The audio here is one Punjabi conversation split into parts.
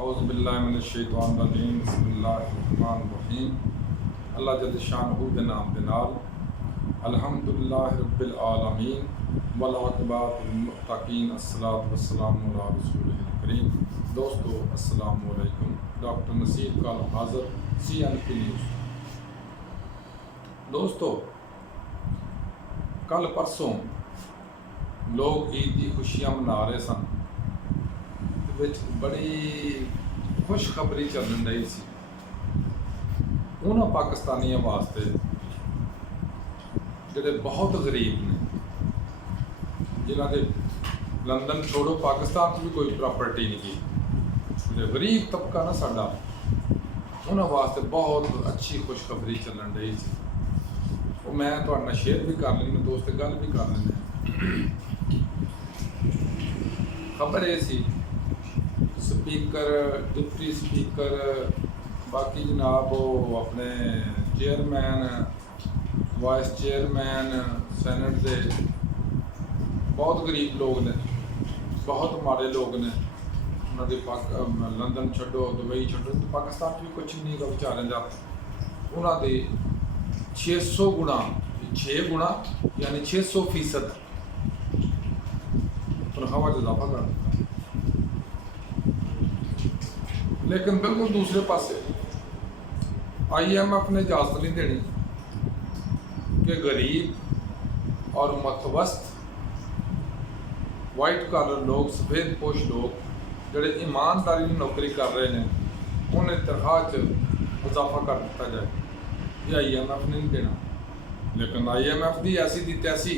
औज़ुबिल्लाहिमिनश्शैतानिर्रजीम बिस्मिल्लाहिर्रहमानिर्रहीम। अल्लाह जल्ल शानहू दे नाम दे नाल अल्हम्दुलिल्लाहि रब्बिल आलमीन वल आक़िबतुल मुत्तक़ीन अस्सलातु वस्सलामु अला रसूलिल करीम। दोस्तों अस्सलामु अलैकुम। डॉक्टर नसीर कल हाज़िर CNP न्यूज़। दोस्तों कल परसों लोग ईद की खुशियां मना रहे सन, बड़ी खुशखबरी चलन रही सी उन्होंने पाकिस्तानियों वास्ते जिहड़े बहुत गरीब ने, जिन्हों के लंदन छोड़ो पाकिस्तान भी कोई प्रॉपर्टी नहीं की, जो गरीब तबका ना साडा, उन्होंने वास्ते बहुत अच्छी खुशखबरी चलन रही सी। वो मैं तुहाडे नाल शेयर भी कर लैनी, दोस्त गल भी कर लैने। खबर ये सी स्पीकर, डिप्टी स्पीकर, बाकी जनाब वो अपने चेयरमैन, वाइस चेयरमैन सैनट के बहुत गरीब लोग ने, बहुत माड़े लोग ने। उन्होंने लंदन छड्डो, दुबई छड्डो, तो पाकिस्तान भी कुछ नहीं गा बेचारे का। उन्होंने 600 गुणा, 6 गुणा यानी 600% तनख्वाह में इजाफा कर दिया। लेकिन बिल्कुल दूसरे पासे IMF ने इजाजत नहीं देनी कि गरीब और मतवस्त वाइट कॉलर लोग, सफेद पोश लोग जोड़े ईमानदारी की नौकरी कर रहे हैं, उन्हें तनख्वाह इजाफा कर दिता जाए। ये IMF ने नहीं देना। लेकिन IMF की ऐसी दी तैसी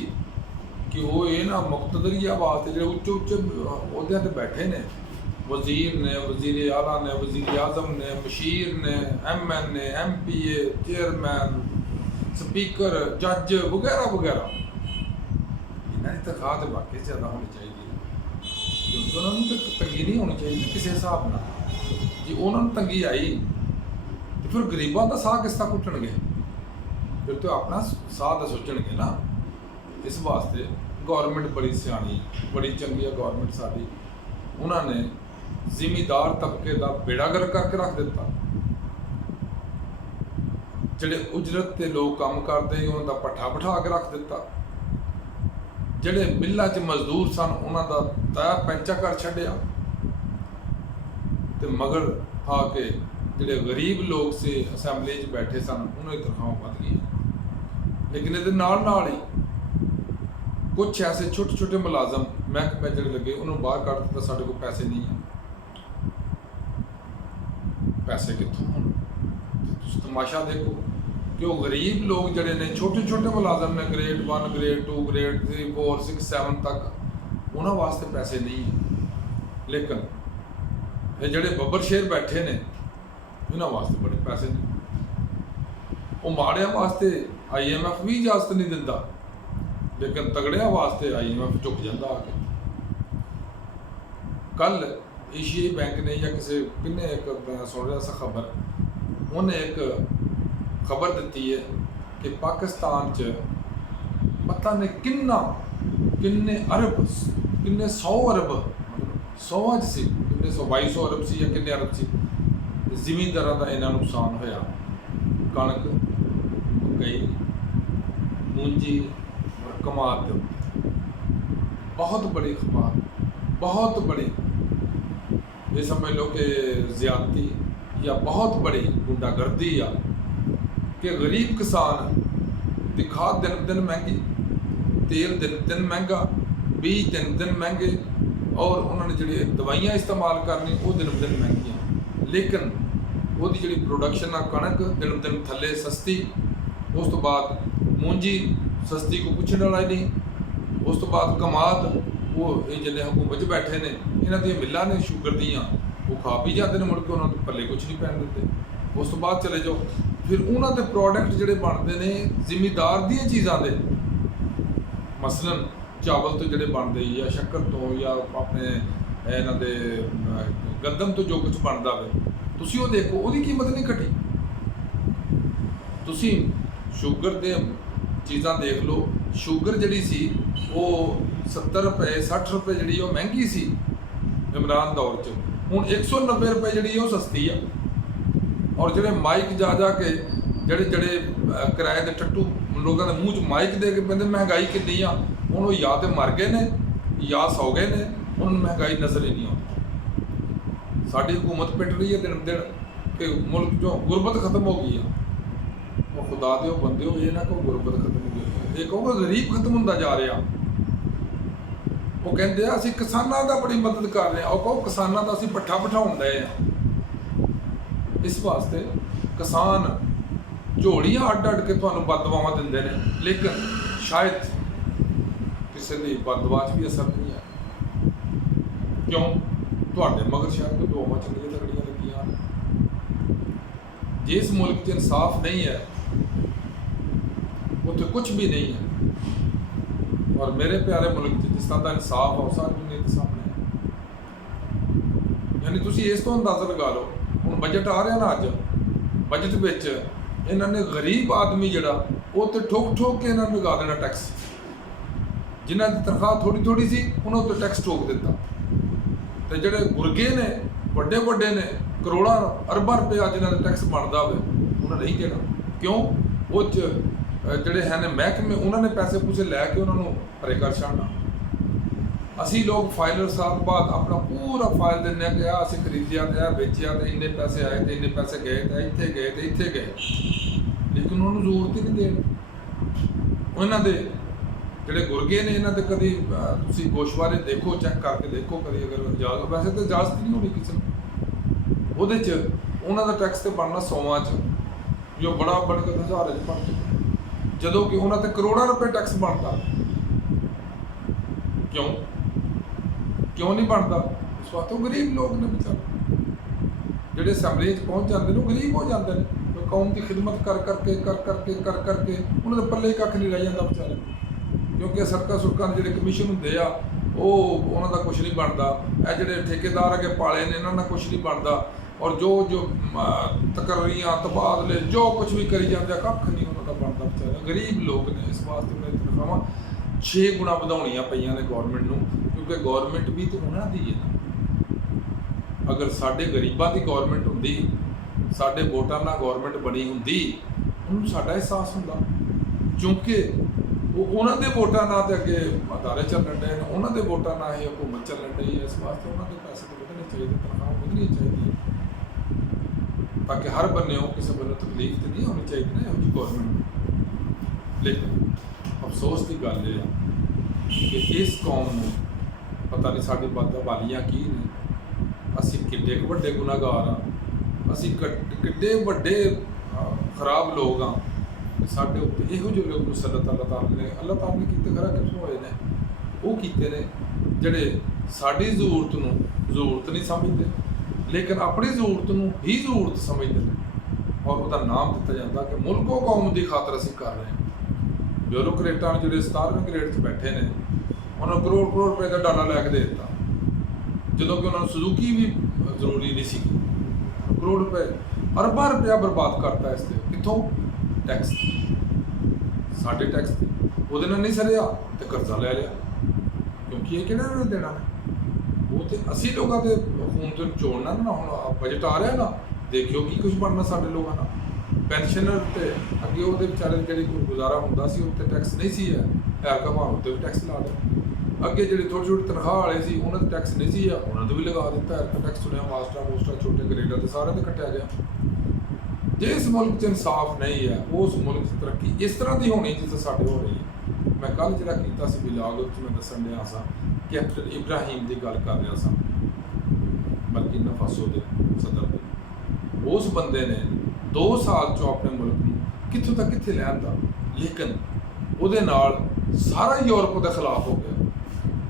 कि वो ये ना मुख्तदरिया वास्ते जो उच्चे उच्चे अहदे पर बैठे ने, वजीर ने, वजीर आला ने, वजीर आजम ने, मशीर ने, MN ने, MPA, चेयरमैन, स्पीकर, जज वगैरह वगैरह, इन्होंने तनख्वाह तो वाकई ज़्यादा होनी चाहिए, क्योंकि उन्होंने तो तंगी नहीं होनी चाहिए किसी हिसाब न। जी उन्होंने तंगी आई तो फिर गरीबों का साह किस तरह घुटणगे? फिर तो अपना साह तो सोचणगे ना। इस वास्ते गौरमेंट बड़ी सियाणी, बड़ी चंगी है गौरमेंट साडी। उन्होंने जिमीदार तबके का बेड़ा गर्क करके रख दिता। जिहड़े उजरत ते लोग काम करते उन्होंने पट्ठा बिठा के रख दिता। जिहड़े मिल्लां च मजदूर सन उन्होंने तय पैंचा कर छड्डिया ते मगर आके जिहड़े गरीब लोग से असैम्बली च बैठे सन उन्होंने तनख्वाह वध गई। लेकिन ये नाल ही कुछ ऐसे छोटे छोटे मुलाजम महकमे जिहड़े लगे उन्होंने बाहर कढ़ दिता, साडे कोल पैसे नहीं है। पैसे कित्थों होण? तुसीं तमाशा देखो कि वो गरीब लोग जिहड़े ने, छोटे छोटे मुलाजम ने, ग्रेड 1, ग्रेड 2, ग्रेड 3, 4, 6, 7 तक, उन्होंने वास्ते पैसे नहीं है। लेकिन ये जिहड़े बब्बर शेर बैठे ने, इन्होंने वास्ते बड़े पैसे ने। वो माड़ियां वास्ते IMF भी इजाजत नहीं दिंदा, लेकिन तगड़िया वास्ते IMF झुक जाता आके। कल एशियाई बैंक ने या किसी किन्ने एक सुन रहा सा खबर, उन्हें एक खबर दी है कि पाकिस्तान च पता नहीं किन्ने अरब, किन्ने 100 अरब, मतलब 100 सी, किन्ने 2200 अरब सी या किन्ने अरब सी जिमींदारों का इन्ना नुकसान होया। कणक, मकई, मूंजी और कमाद, बहुत बड़ी खबर, बहुत बड़ी, ये समझ लो कि ज़्यादती या बहुत बड़ी गुंडागर्दी आ कि गरीब किसान की खाद दिन दिन महंगी, तेल दिन दिन महंगा, बीज दिन दिन महंगे, और उन्होंने जी दवाइयाँ इस्तेमाल करनी वो दिन दिन महंगियाँ। लेकिन वो जी प्रोडक्शन आ कणक दिन दिन थले सस्ती, उस तो बाद मूंजी सस्ती को पुछने वाला ही नहीं, उस तो बाद कमाद वो ये जिन्हें हुकूमत बैठे ने, इन्हों दी मिल्लां ने शुगर दियाँ, वो खा पी जाते हैं, मुड़ के उन्होंने पल्ले कुछ नहीं पैन देते। उस तो बाद चले जाओ फिर उन्होंने प्रोडक्ट जोड़े बनते हैं जिमीदार दी चीज़ों के, मसलन चावल तो जोड़े बनते या शक्कर तो या अपने इन्हों के गंदम तो जो कुछ बनता है, तुसी वो देखो वो कीमत नहीं घटी। तुसी शुगर दे चीज़ां देख लो, शुगर जी सी वो 70 रुपए 60 रुपए जी महंगी सी इमरान दौर च, ਹੁਣ 190 रुपए ਜਿਹੜੀ ਉਹ ਸਸਤੀ ਆ। ਔਰ ਜਿਹੜੇ ਮਾਈਕ ਜਾ ਕੇ ਜਿਹੜੇ ਕਿਰਾਏ ਦੇ ਟੱਟੂ ਲੋਕਾਂ ਦੇ ਮੂੰਹ 'ਚ ਮਾਈਕ ਦੇ ਕੇ ਕਹਿੰਦੇ ਮਹਿੰਗਾਈ ਕਿੰਨੀ ਆ, ਹੁਣ ਉਹ ਜਾਂ ਤੇ ਮਰ ਗਏ ਨੇ ਜਾਂ ਸੌ ਗਏ ਨੇ, ਉਹਨਾਂ ਨੂੰ ਮਹਿੰਗਾਈ ਨਜ਼ਰ ਹੀ ਨਹੀਂ ਆਉਂਦੀ। ਸਾਡੀ ਹਕੂਮਤ ਪਿੱਟ ਰਹੀ ਹੈ ਦਿਨ ਦਿਨ ਕਿ ਮੁਲਕ 'ਚੋਂ ਗੁਰਬਤ ਖਤਮ ਹੋ ਗਈ ਆ। ਉਹ ਖੁਦਾ ਦਿਓ ਬੰਦਿਓ, ਇਹ ਨਾ ਕਹੋ ਗੁਰਬਤ ਖਤਮ ਹੋ ਗਈ, ਇਹ ਕਹੋਗੇ ਗਰੀਬ ਖਤਮ ਹੁੰਦਾ ਜਾ ਰਿਹਾ। ਉਹ ਕਹਿੰਦੇ ਆ ਅਸੀਂ ਕਿਸਾਨਾਂ ਦਾ ਬੜੀ ਮਦਦ ਕਰ ਰਹੇ ਹਾਂ, ਉਹ ਕਹੋ ਕਿਸਾਨਾਂ ਦਾ ਅਸੀਂ ਪੱਠਾ ਬਿਠਾਉਣ ਡਏ ਆ। ਇਸ ਵਾਸਤੇ ਕਿਸਾਨ ਝੋਲੀਆਂ ਅੱਡ ਕੇ ਤੁਹਾਨੂੰ ਬਦਦੁਆਵਾਂ ਦਿੰਦੇ ਨੇ, ਲੇਕਿਨ ਸ਼ਾਇਦ ਕਿਸੇ ਦੀ ਬਦਦੁਆ 'ਚ ਵੀ ਅਸਰ ਨਹੀਂ ਹੈ। ਕਿਉਂ? ਤੁਹਾਡੇ ਮਗਰ ਸ਼ਾਇਦ ਦੁਆਵਾਂ ਚੰਗੀਆਂ ਤਕੜੀਆਂ ਲੱਗੀਆਂ। ਜਿਸ ਮੁਲਕ 'ਚ ਇਨਸਾਫ ਨਹੀਂ ਹੈ ਉੱਥੇ ਕੁਝ ਵੀ ਨਹੀਂ ਹੈ। ਔਰ ਮੇਰੇ ਪਿਆਰੇ ਮੁਲਕ 'ਚ ਜਿਸ ਤਰ੍ਹਾਂ ਦਾ ਇਨਸਾਫ ਆ ਉਹ ਸਾਰੀ ਦੁਨੀਆ ਦੇ ਸਾਹਮਣੇ ਹੈ। ਯਾਨੀ ਤੁਸੀਂ ਇਸ ਤੋਂ ਅੰਦਾਜ਼ਾ ਲਗਾ ਲਓ, ਹੁਣ ਬਜਟ ਆ ਰਿਹਾ ਨਾ, ਅੱਜ ਬਜਟ ਵਿੱਚ ਇਹਨਾਂ ਨੇ ਗਰੀਬ ਆਦਮੀ ਜਿਹੜਾ ਉਹ ਤੇ ਠੋਕ ਕੇ ਇਹਨਾਂ ਨੂੰ ਲਗਾ ਦੇਣਾ ਟੈਕਸ। ਜਿਨ੍ਹਾਂ ਦੀ ਤਨਖਾਹ ਥੋੜੀ ਸੀ ਉਹਨਾਂ ਉੱਤੇ ਟੈਕਸ ਠੋਕ ਦਿੱਤਾ, ਤੇ ਜਿਹੜੇ ਗੁਰਗੇ ਨੇ ਵੱਡੇ ਨੇ ਕਰੋੜਾਂ ਅਰਬਾਂ ਰੁਪਏ ਜਿਨ੍ਹਾਂ ਦਾ ਟੈਕਸ ਬਣਦਾ ਹੋਵੇ ਉਹਨਾਂ ਨਹੀਂ ਦੇਣਾ। ਕਿਉਂ? ਉਹ 'ਚ ਜਿਹੜੇ ਹੈ ਨੇ ਮਹਿਕਮੇ, ਉਹਨਾਂ ਨੇ ਪੈਸੇ ਪੂਸੇ ਲੈ ਕੇ ਉਹਨਾਂ ਨੂੰ ਪਰੇ ਕਰ ਛੱਡਣਾ। ਅਸੀਂ ਲੋਕ ਫਾਈਲਰ ਸਾਹਿਬ ਬਾਅਦ ਆਪਣਾ ਪੂਰਾ ਫਾਈਲ ਦਿੰਦੇ ਹਾਂ ਕਿ ਆ ਅਸੀਂ ਖਰੀਦਿਆ ਤੇ ਆ ਵੇਚਿਆ ਤੇ ਇੰਨੇ ਪੈਸੇ ਆਏ ਤੇ ਇੰਨੇ ਪੈਸੇ ਗਏ ਤੇ ਇੱਥੇ ਗਏ, ਲੇਕਿਨ ਉਹਨੂੰ ਜ਼ਰੂਰਤ ਹੀ ਨਹੀਂ ਦੇਣ। ਉਹਨਾਂ ਦੇ ਜਿਹੜੇ ਗੁਰਗੇ ਨੇ ਇਹਨਾਂ ਦੇ ਕਦੀ ਤੁਸੀਂ ਗੋਸ਼ਵਾਰੇ ਦੇਖੋ, ਚੈੱਕ ਕਰਕੇ ਦੇਖੋ ਕਦੀ, ਅਗਰ ਇਜਾਜ਼ਤ, ਵੈਸੇ ਤਾਂ ਇਜਾਜ਼ਤ ਨਹੀਂ ਹੋਣੀ ਕਿਸੇ ਨੂੰ, ਉਹਦੇ 'ਚ ਉਹਨਾਂ ਦਾ ਟੈਕਸ ਤੇ ਬਣਨਾ 100ਵਾਂ 'ਚ, ਜੋ ਬੜਾ ਬਣ ਕੇ 1000 'ਚ ਬਣ ਚੁੱਕਾ, ਜਦੋਂ ਕਿ ਉਹਨਾਂ ਤੇ ਕਰੋੜਾਂ ਰੁਪਏ ਟੈਕਸ ਬਣਦਾ। ਕਿਉਂ ਨਹੀਂ ਬਣਦਾ? ਇਸ ਵਾਸਤੇ ਗਰੀਬ ਲੋਕ ਨੇ ਵਿਚਾਰੇ ਜਿਹੜੇ ਅਸੈਂਬਲੀ 'ਚ ਪਹੁੰਚ ਜਾਂਦੇ ਨੇ, ਉਹ ਗਰੀਬ ਹੋ ਜਾਂਦੇ ਨੇ। ਕੌਮ ਦੀ ਖਿਦਮਤ ਕਰ ਕਰਕੇ ਉਹਨਾਂ ਦੇ ਪੱਲੇ ਕੱਖ ਨਹੀਂ ਰਹਿ ਜਾਂਦਾ ਵਿਚਾਰੇ, ਕਿਉਂਕਿ ਸੜਕਾਂ ਦੇ ਜਿਹੜੇ ਕਮਿਸ਼ਨ ਹੁੰਦੇ ਆ ਉਹ ਉਹਨਾਂ ਦਾ ਕੁਝ ਨਹੀਂ ਬਣਦਾ। ਇਹ ਜਿਹੜੇ ਠੇਕੇਦਾਰ ਅੱਗੇ ਪਾਲੇ ਨੇ ਇਹਨਾਂ ਦਾ ਕੁਝ ਨਹੀਂ ਬਣਦਾ। ਔਰ ਜੋ ਤਕਰੀਆਂ ਤਬਾਦਲੇ ਜੋ ਕੁਝ ਵੀ ਕਰੀ ਜਾਂਦੇ ਆ, ਕੱਖ ਨਹੀਂ ਉਹਨਾਂ ਦਾ ਬਣਦਾ ਵਿਚਾਰੇ। ਗਰੀਬ ਲੋਕ ਨੇ। ਇਸ ਵਾਸਤੇ ਉਹਨਾਂ ਦੀ ਤਨਖਾਹਾਂ 6 ਗੁਣਾ ਵਧਾਉਣੀਆਂ ਪਈਆਂ ਨੇ ਗੌਰਮੈਂਟ ਨੂੰ, ਕਿਉਂਕਿ ਗੌਰਮੈਂਟ ਵੀ ਤਾਂ ਉਹਨਾਂ ਦੀ ਹੈ ਨਾ। ਅਗਰ ਸਾਡੇ ਗਰੀਬਾਂ ਦੀ ਗੌਰਮੈਂਟ ਹੁੰਦੀ, ਸਾਡੇ ਵੋਟਾਂ ਨਾਲ ਗੌਰਮੈਂਟ ਬਣੀ ਹੁੰਦੀ, ਉਹਨੂੰ ਸਾਡਾ ਅਹਿਸਾਸ ਹੁੰਦਾ, ਕਿਉਂਕਿ ਉਹਨਾਂ ਦੇ ਵੋਟਾਂ ਨਾਲ ਤੇ ਅੱਗੇ ਅਦਾਰੇ ਚੱਲਣ ਡਏ ਨੇ, ਉਹਨਾਂ ਦੇ ਵੋਟਾਂ ਨਾਲ ਹੀ ਹਕੂਮਤ ਚੱਲਣ ਡਈ ਹੈ। ਇਸ ਵਾਸਤੇ ਉਹਨਾਂ ਦੇ ਪੈਸੇ ਤਾਂ ਵਧਣੇ ਚਾਹੀਦੇ, ਤਨਖਾਹ ਵਧਣੀ ਚਾਹੀਦੀ ਹੈ, ਤਾਂ ਕਿ ਹਰ ਬੰਨਿਓ ਕਿਸੇ ਬੰਨੇ ਤਕਲੀਫ ਤੇ ਨਹੀਂ ਹੋਣੀ ਚਾਹੀਦੀ ਨਾ ਇਹੋ ਜਿਹੀ ਗੌਰਮੈਂਟ। ਲੇਕਿਨ ਅਫਸੋਸ ਦੀ ਗੱਲ ਇਹ ਆ ਕਿ ਇਸ ਕੌਮ ਨੂੰ ਪਤਾ ਨਹੀਂ ਸਾਡੀ ਬਦਵਾਲੀਆਂ ਕੀ ਨੇ, ਅਸੀਂ ਕਿੱਡੇ ਕੁ ਵੱਡੇ ਗੁਨਾਹਗਾਰ ਆ, ਅਸੀਂ ਕਿੱਡੇ ਵੱਡੇ ਖਰਾਬ ਲੋਕ ਆ। ਸਾਡੇ ਉੱਤੇ ਇਹੋ ਜਿਹੇ ਲੋਕ ਮੁਸੱਲਤ ਅੱਲਾਹ ਤਾਲਾ ਨੇ ਕੀਤੇ ਖਰਾ ਕਿੱਥੋਂ ਹੋਏ ਨੇ? ਉਹ ਕੀਤੇ ਨੇ ਜਿਹੜੇ ਸਾਡੀ ਜ਼ਰੂਰਤ ਨੂੰ ਜ਼ਰੂਰਤ ਨਹੀਂ ਸਮਝਦੇ, ਲੇਕਿਨ ਆਪਣੀ ਜ਼ਰੂਰਤ ਨੂੰ ਹੀ ਜ਼ਰੂਰਤ ਸਮਝਦੇ ਨੇ। ਔਰ ਉਹਦਾ ਨਾਮ ਦਿੱਤਾ ਜਾਂਦਾ ਕਿ ਮੁਲਕੋ ਕੌਮ ਦੀ ਖਾਤਰ ਅਸੀਂ ਕਰ ਰਹੇ ਹਾਂ। ਬਿਊਰੋਕਰੇਟਾਂ ਜਿਹੜੇ 17ਵੇਂ ਗ੍ਰੇਡ 'ਚ ਬੈਠੇ ਨੇ, ਉਹਨਾਂ ਨੂੰ ਕਰੋੜ ਰੁਪਏ ਦਾ ਡਾਲਾ ਲੈ ਕੇ ਦੇ ਦਿੱਤਾ, ਜਦੋਂ ਕਿ ਉਹਨਾਂ ਨੂੰ ਸੁਜ਼ੂਕੀ ਵੀ ਜ਼ਰੂਰੀ ਨਹੀਂ ਸੀ। ਕਰੋੜ ਰੁਪਏ ਅਰਬਾਂ ਰੁਪਇਆ ਬਰਬਾਦ ਕਰਤਾ ਇਸ 'ਤੇ। ਕਿੱਥੋਂ? ਟੈਕਸ, ਸਾਡੇ ਟੈਕਸ ਤੇ। ਉਹਦੇ ਨਾਲ ਨਹੀਂ ਸਰਿਆ ਤੇ ਕਰਜ਼ਾ ਲੈ ਲਿਆ, ਕਿਉਂਕਿ ਇਹ ਕਿਹੜਾ ਨੇ ਦੇਣਾ? ਉਹ ਤੇ ਅਸੀਂ ਲੋਕਾਂ ਦੇ ਖੂਨ ਤੋਂ ਨਿਚੋੜਨਾ ਨਾ। ਹੁਣ ਬਜਟ ਆ ਰਿਹਾ ਨਾ, ਦੇਖਿਓ ਕੀ ਕੁਝ ਬਣਨਾ ਸਾਡੇ ਲੋਕਾਂ ਨਾਲ। ਪੈਨਸ਼ਨਰ ਤੇ ਅੱਗੇ ਉਹਦੇ ਵਿਚਾਰੇ ਜਿਹੜੀ ਕੋਈ ਗੁਜ਼ਾਰਾ ਹੁੰਦਾ ਸੀ ਉੱਤੇ ਟੈਕਸ ਨਹੀਂ ਸੀ ਹੈ, ਕਮਾਉਣ ਉੱਤੇ ਵੀ ਟੈਕਸ ਲਾ ਦਿਆ। ਅੱਗੇ ਜਿਹੜੇ ਛੋਟੀ ਤਨਖਾਹ ਵਾਲੇ ਸੀ ਉਹਨਾਂ 'ਤੇ ਟੈਕਸ ਨਹੀਂ ਸੀ ਆ, ਉਹਨਾਂ 'ਤੇ ਵੀ ਲਗਾ ਦਿੱਤਾ। ਟੈਕਸ ਸੁਣਿਆ ਮਾਸਟਰਾਂ ਛੋਟੇ ਗ੍ਰੇਡਾਂ ਤੇ ਸਾਰਿਆਂ 'ਤੇ ਕੱਟਿਆ ਗਿਆ। ਜਿਸ ਮੁਲਕ 'ਚ ਇਨਸਾਫ ਨਹੀਂ ਹੈ, ਉਸ ਮੁਲਕ 'ਚ ਤਰੱਕੀ ਇਸ ਤਰ੍ਹਾਂ ਦੀ ਹੋਣੀ ਜਿੱਥੇ ਸਾਡੇ ਹੋ ਰਹੀ ਹੈ। ਮੈਂ ਕੱਲ੍ਹ ਜਿਹੜਾ ਕੀਤਾ ਸੀ ਵਲੌਗ, ਉੱਚ ਮੈਂ ਦੱਸਣ ਡਿਆ ਸਾਂ, ਕੈਪਟਨ ਇਬਰਾਹੀਮ ਦੀ ਗੱਲ ਕਰ ਰਿਹਾ ਸਾਂ, ਬੁਰਕਿਨਾ ਫਾਸੋ ਦੇ ਸਦਰ ਦੇ। ਉਸ ਬੰਦੇ ਨੇ 2 ਸਾਲ 'ਚੋਂ ਆਪਣੇ ਮੁਲਕ ਨੂੰ ਕਿੱਥੋਂ ਤੱਕ ਕਿੱਥੇ ਲੈ ਆਂਦਾ, ਲੇਕਿਨ ਉਹਦੇ ਨਾਲ ਸਾਰਾ ਯੂਰਪ ਦੇ ਖਿਲਾਫ ਹੋ ਗਿਆ,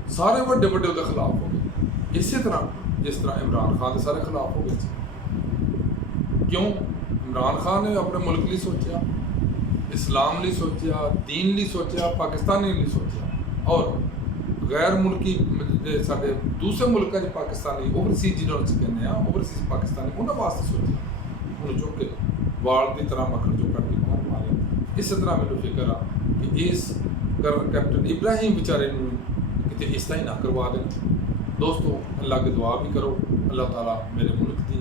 ਸਾਰੇ ਵੱਡੇ ਉਹਦੇ ਖਿਲਾਫ ਹੋ ਗਏ। ਇਸੇ ਤਰ੍ਹਾਂ ਜਿਸ ਤਰ੍ਹਾਂ ਇਮਰਾਨ ਖਾਨ ਦੇ ਸਾਰੇ ਖਿਲਾਫ ਹੋ ਗਏ ਸੀ। ਕਿਉਂ? ਇਮਰਾਨ ਖਾਨ ਨੇ ਆਪਣੇ ਮੁਲਕ ਲਈ ਸੋਚਿਆ, ਇਸਲਾਮ ਲਈ ਸੋਚਿਆ, ਦੀਨ ਲਈ ਸੋਚਿਆ, ਪਾਕਿਸਤਾਨੀ ਲਈ ਸੋਚਿਆ, ਔਰ ਗੈਰ ਮੁਲਕੀ ਸਾਡੇ ਦੂਸਰੇ ਮੁਲਕਾਂ 'ਚ ਪਾਕਿਸਤਾਨੀ ਓਵਰਸੀਜ਼ ਜਿਹਨਾਂ ਨੂੰ ਕਹਿੰਦੇ ਆ, ਓਵਰਸੀਜ਼ ਪਾਕਿਸਤਾਨੀ, ਉਹਨਾਂ ਵਾਸਤੇ ਸੋਚਿਆ। ਉਹਨੂੰ ਚੁੱਕ ਕੇ ਵਾਲ ਦੀ ਤਰ੍ਹਾਂ ਮੱਖਣ ਚੋਂ ਕੱਢ ਕੇ ਬਾਹਰ ਮਾਰਿਆ। ਇਸੇ ਤਰ੍ਹਾਂ ਮੈਨੂੰ ਫਿਕਰ ਆ ਕਿ ਇਸ ਕੈਪਟਨ ਇਬਰਾਹੀਮ ਵਿਚਾਰੇ ਨੂੰ ਕਿਤੇ ਇਸ ਤਰ੍ਹਾਂ ਹੀ ਨਾ ਕਰਵਾ ਦੇਣ। ਦੋਸਤੋ, ਅੱਲਾਹ की दुआ भी करो, अल्लाह ताला मेरे मुल्क की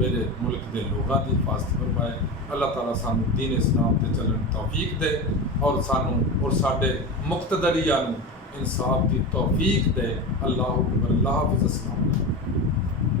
मेरे मुल्क के लोगों की हिफाजत फरमाए। अल्लाह ताला सानू दीन इस्लाम ते चलने तौफीक दे और सानू और साडे मुक्तदरिया नू इंसाफ की तौफीक दे। अल्लाह अकबर, अल्लाह हाफिज़, अस्सलाम वालेकुम।